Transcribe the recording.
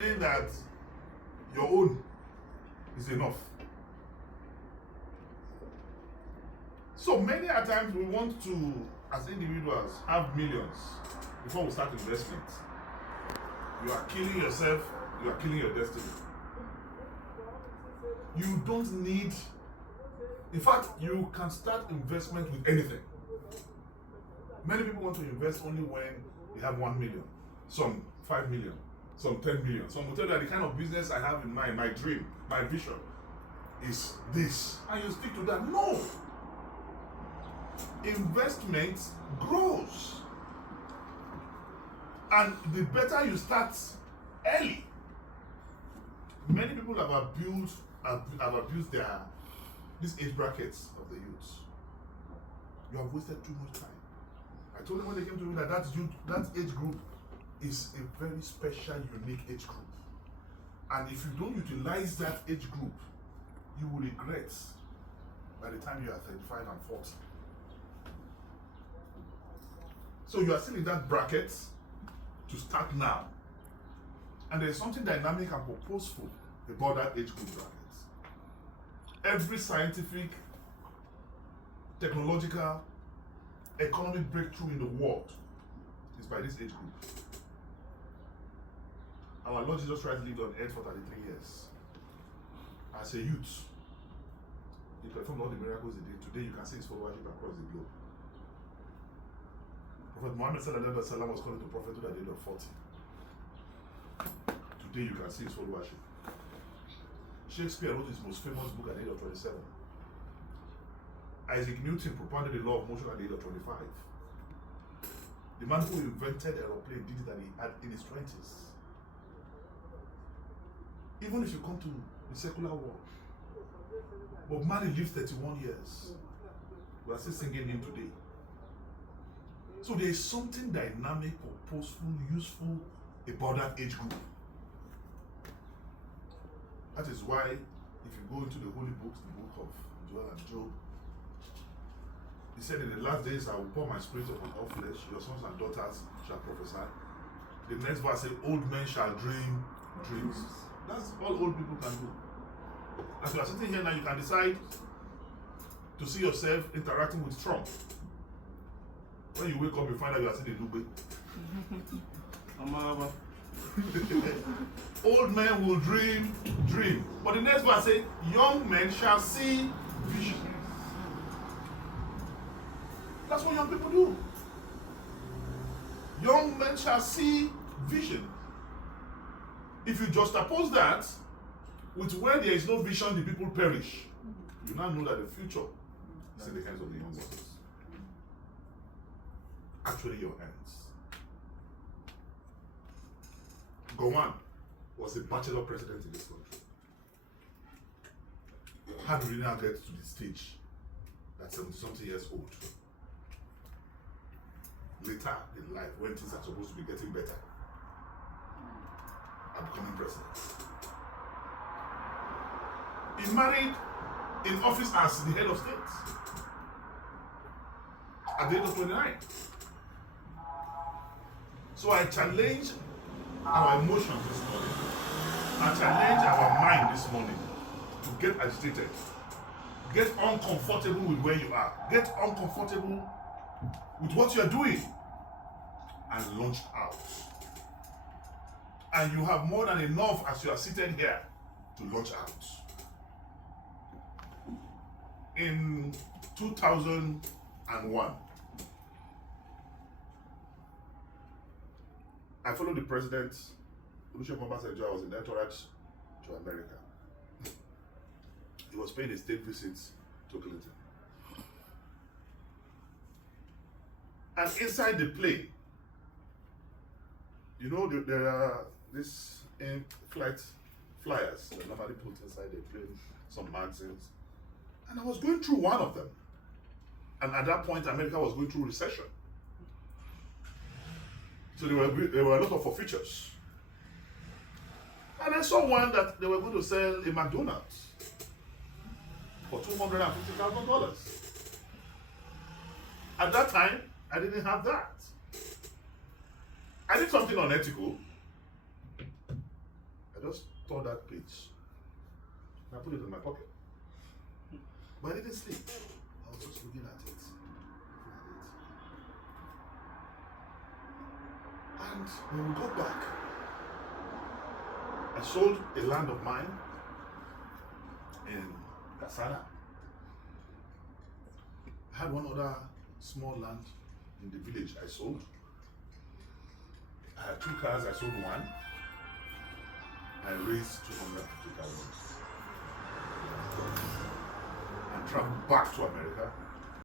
saying that your own is enough. So many a times we want to, as individuals, have millions before we start investment. You are killing yourself, you are killing your destiny. You don't need, in fact, you can start investment with anything. Many people want to invest only when they have 1 million, some 5 million, some 10 million. Some will tell you that the kind of business I have in mind, my dream, my vision is this. And you stick to that. No! Investment grows. And the better you start early. Many people have abused these age brackets of the youths. You have wasted too much time. I told them when they came to me that that age group is a very special, unique age group. And if you don't utilize that age group, you will regret by the time you are 35 and 40. So you are still in that bracket to start now. And there is something dynamic and purposeful about that age group bracket. Every scientific, technological, economic breakthrough in the world is by this age group. Our Lord Jesus Christ lived on earth for 33 years. As a youth, he performed all the miracles he did. Today you can see his followership across the globe. Prophet Muhammad ﷺ was called to prophethood at the age of 40. Today you can see his followership. Shakespeare wrote his most famous book at the age of 27. Isaac Newton propounded the law of motion at the age of 25. The man who invented aeroplane did it in his 20s. Even if you come to the secular world, Bob Marley lived 31 years. We are still singing him today. So there is something dynamic, purposeful, useful about that age group. That is why, if you go into the holy books, the book of Joel and Job, he said, in the last days I will pour my spirit upon all flesh, your sons and daughters shall prophesy. The next verse says, old men shall dream dreams. That's all old people can do. As you are sitting here now, you can decide to see yourself interacting with Trump. When you wake up, you find out you are seeing a Dube. Old men will dream. But the next verse says, young men shall see vision. That's what young people do. Young men shall see vision. If you juxtapose that with where there is no vision, the people perish. You now know that the future is in the hands of the young ones. Actually, your hands. Gowon was a bachelor president in this country. How do we now get to the stage that 70-something years old? Later in life, when things are supposed to be getting better, are becoming president. He married in office as the head of state at the age of 29. So I challenge our emotions this morning. I challenge our mind this morning to get agitated. Get uncomfortable with where you are. Get uncomfortable with what you are doing. And launch out. And you have more than enough as you are seated here to launch out. In 2001, I followed the president, Olusegun Obasanjo. I was in entourage to America. He was paying a state visit to Clinton. And inside the plane, you know, there are these flight flyers that normally put inside the plane, some magazines. And I was going through one of them. And at that point, America was going through recession. So there were a lot of forfeitures. And I saw one that they were going to sell a McDonald's for $250,000. At that time, I didn't have that. I did something unethical. tore that page. And I put it in my pocket. But I didn't sleep. I was just looking at it. And when we got back, I sold a land of mine in Kasada. I had one other small land in the village I sold. I had 2 cars, I sold one. I raised 250,000 and traveled back to America.